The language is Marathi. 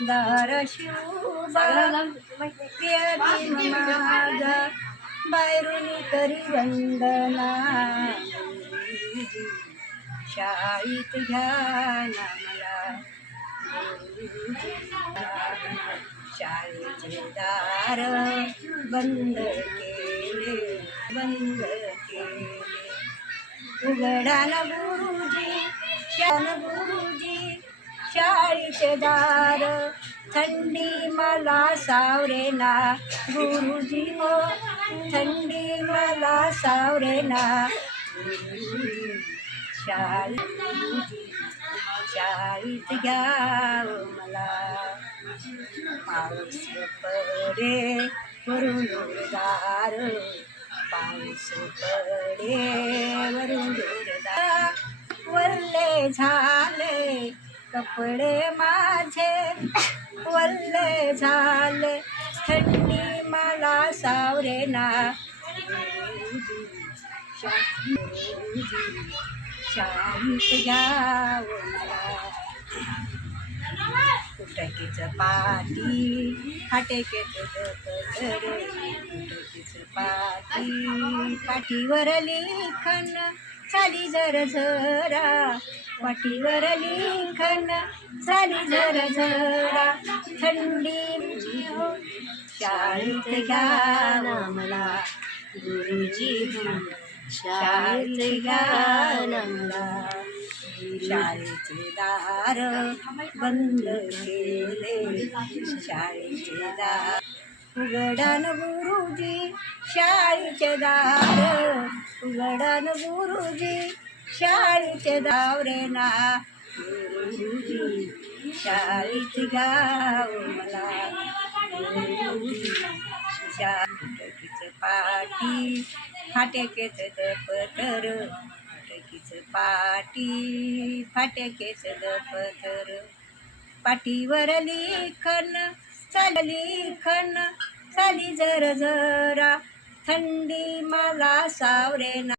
दार शिवबा प्रियती माझा बाहेरून करी वंदना शाळेत घ्या ना मला शाळेचे दार बंद केले उघडा ना गुरुजी शाळेचे दार थंडी मला सावरेना गुरुजी हो थंडी मला सावरेना शाळेत घ्याव मला पाऊस पडे वरून जोरदार पाऊस पडे वरून जोरदार वल्ले झाले कपडे माझे वल्ले झाले थंडी मला सावरेना शाळेत घ्याव मला कुटकीचं पाटी फाटेकेचं दप्तर कुटकीचं पाटी पाठीवर लिखन चाली झरझरा पाठीवर लिखन चाली झरझरा थंडी शाळेत घ्या ना मला गुरुजी शाळेत घ्या ना मला शाळेचे दार बंद केले शाळेचे दार उघडान गुरुजी शाळेचे दार उघडान गुरुजी शाळेचे दावरेना गुरुजी शाळेत घ्याव मला कुटकीचं पाटी फाटेकेचं दप्तर कुटकीचं पाटी फाटेकेचं दप्तर पाठीवर लिखन चाली झरझरा थंडी मला सावरेना